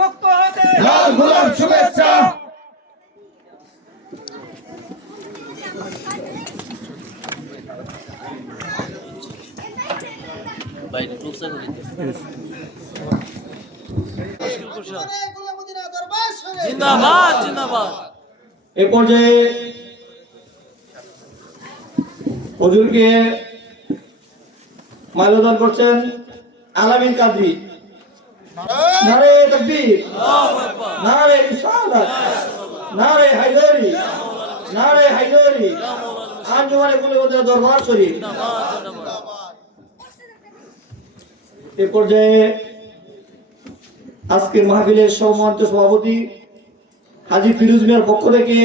পক্ষ হতে লাল গোলাপ শুভেচ্ছা। জিন্দাবাদ জিন্দাবাদ। এ পর্যায়ে হুজুরকে মাল্যদান করছেন আলামিন কাদরি। নারে তাকবীর, নারে রিসালাত, নারে হায়দারি, নারে হায়দারি। আঞ্জুমানে কুলুবদের দরবার শরীফ। এ পর্যায়ে আজকের মাহফিলের সম্মানিত সভাপতি হাজী ফিরোজ মিয়ার পক্ষ থেকে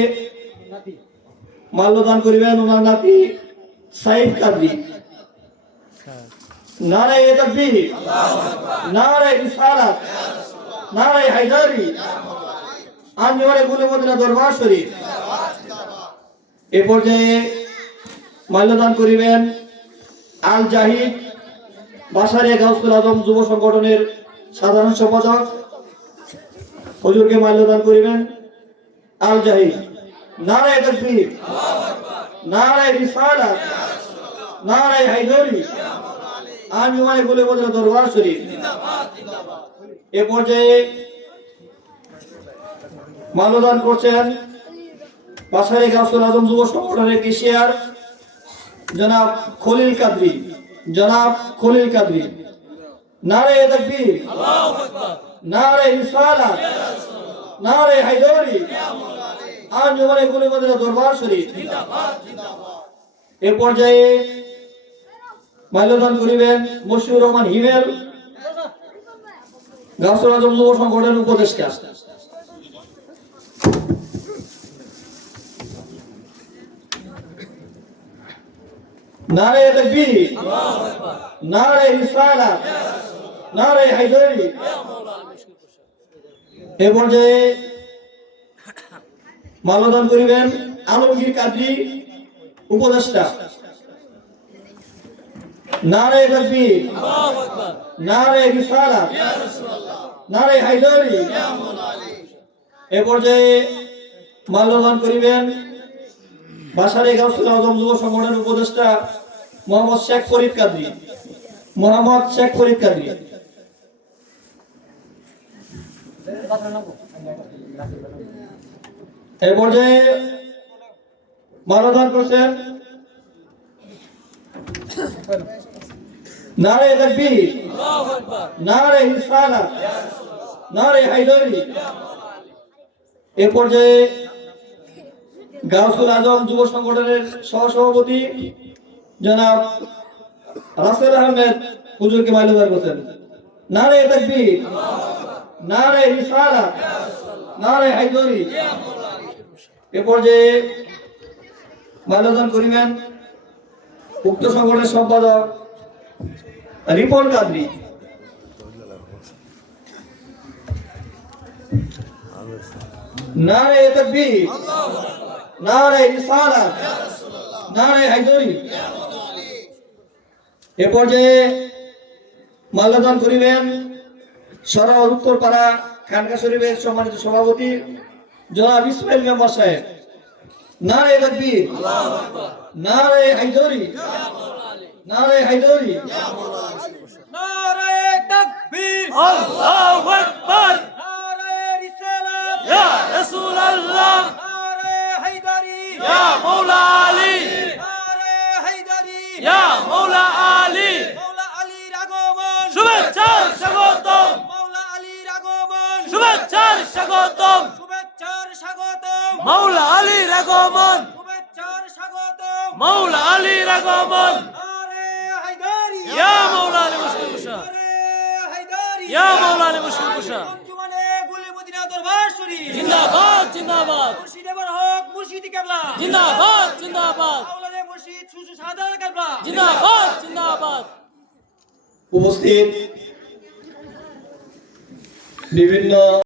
মাল্যদান করিবেন ওনার নাতি সাইদ কাদরি। নারে তাকবীর, নারে রিসালাত, নারে হায়দারি। আঞ্জুমানে কুলুবদের দরবার শরীফ। এ পর্যায়ে মাল্যদান করিবেন আল জাহিদ বাসারিয়া গাউসুল আজম যুব সংগঠনের সাধারণ সম্পাদক। হুজুরকে মাল্যদান করিবেন আল জাহিদ। নারে তাকবীর, নারে রিসালাত, নারে হায়দারি। আঞ্জুমানে কুলুবদের দরবার শরীফ। এ পর্যায়ে মাল্যদান করছেন বাসারিয়া গাউসুল আজম যুব সংগঠনের কেশিয়ার জনাব খলিল কাদরি। জনাব খলিল কাদরি। নারে তাকবীর, নারে রিসালাত, নারে হায়দারি। আঞ্জুমানে কুলুবদের দরবার শরীফ। এ পর্যায়ে মাল্যদান করিবেন মশিউর রহমান হিমেল গাউসুল আজম যুব সংগঠনের উপদেষ্টা। নারে তাকবীর, নারে রিসালাত, নারে হায়দারি। এ পর্যায়ে মাল্যদান করিবেন আলমগীর কাদরি উপদেষ্টা। নারে তাকবীর, নারে রিসালাত, নারে হায়দারি। এ পর্যায়ে মাল্যদান করিবেন বাসারিয়া গাউসুল আজম যুব সংগঠনের উপদেষ্টা মোহাম্মদ শেখ ফরিদ কাদরি। মোহাম্মদ শেখ ফরিদ কাদরি। এই পর্যায়ে মাল্যদান করছেন নারে তাকবীর, নারে রিসালাত, নারে হায়দারি। এ পর্যায়ে গাউসুল আজম যুব সংগঠনের সহসভাপতি জনাব রাসেল আহমেদ হুজুরকে মাল্যদান করছেন। নারে তাকবীর, নারে রিসালাত, নারে হায়দারি। এ পর্যায়ে মাল্যদান করিবেন উক্ত সংগঠনের সম্পাদক রিপন কাদরি। নারে তাকবীর, নারে রিসালাত, নারে হায়দারি। এ পর্যায়ে মাল্যদান করিবেন সরাওয়াল উত্তরপাড়া খানকা শরীফের সম্মানিত সভাপতি জনাব ইসমাইল মেম্বার সাহেব। নারে তাকবীর, নারে হায়দারি, নারে হায়দারি। নারে তাকবীর, আল্লাহু আকবার, নারে রিসালাত, ইয়া রাসূলুল্লাহ, নারে হায়দারি, ইয়া মাওলা আলী, নারে হায়দারি। ইয়া মাওলা আলী। মাওলা আলীর আগমন, শুভেচ্ছার স্বাগতম, মাওলা আলীর আগমন, শুভেচ্ছার স্বাগতম, শুভেচ্ছার স্বাগতম, মাওলা আলীর আগমন, শুভেচ্ছার স্বাগতম। মাওলা আলীর আগমন। নারে হায়দারি, ইয়া মাওলা আলী মুশকিল কুশা, নারে হায়দারি। ইয়া মাওলা আলী মুশকিল কুশা। আঞ্জুমানে কুলুবদের দরবার শরীফ। জিন্দাবাদ জিন্দাবাদ, মুর্শিদ এবার হক মুর্শিদি কেবলা। জিন্দাবাদ জিন্দাবাদ, আওলাদে মুর্শিদ সুসু সাদা কেবলা। জিন্দাবাদ জিন্দাবাদ। উপস্থিত বিভিন্ন